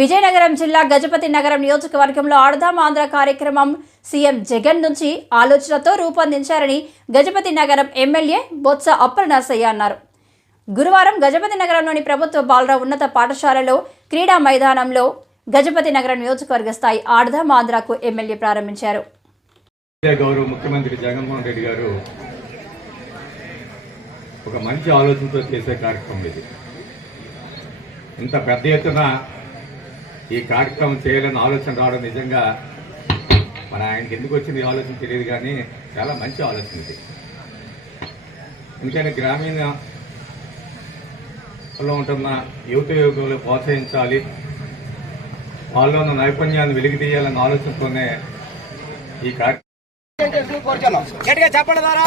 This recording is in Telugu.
విజయనగరం జిల్లా గజపతి నగరం నియోజకవర్గంలో ఆడదాం ఆంధ్ర కార్యక్రమం సీఎం జగన్ నుంచి ఆలోచనతో రూపొందించారని గజపతి నగరం ఎమ్మెల్యే బొత్స అప్పలనరసయ్య అన్నారు. గురువారం గజపతి నగరంలోని ప్రభుత్వ బాలర ఉన్నత పాఠశాలలో క్రీడా మైదానంలో గజపతి నగరం నియోజకవర్గ స్థాయి ఆడదాం ఆంధ్రకు ఎమ్మెల్యే ప్రారంభించారు. గౌరవ ముఖ్యమంత్రి జగన్మోహన్ రెడ్డి గారు ఒక మంచి ఆలోచనతో చేసే కార్యక్రమం ఇది. ఇంత పెద్ద ఎత్తున ఈ కార్యక్రమం చేయాలని ఆలోచన రావడం నిజంగా మన ఆయనకి ఎందుకు వచ్చింది ఈ ఆలోచన తెలియదు కానీ చాలా మంచి ఆలోచన ఇది. ఎందుకంటే గ్రామీణ లో ఉంటున్న యువత యువకులు ప్రోత్సహించాలి. వాళ్ళలో ఉన్న నైపుణ్యాన్ని వెలికి తీయాలన్న ఆలోచనతోనే ఈ కార్యక్రమం గట్టిగా చెప్పండి ద్వారా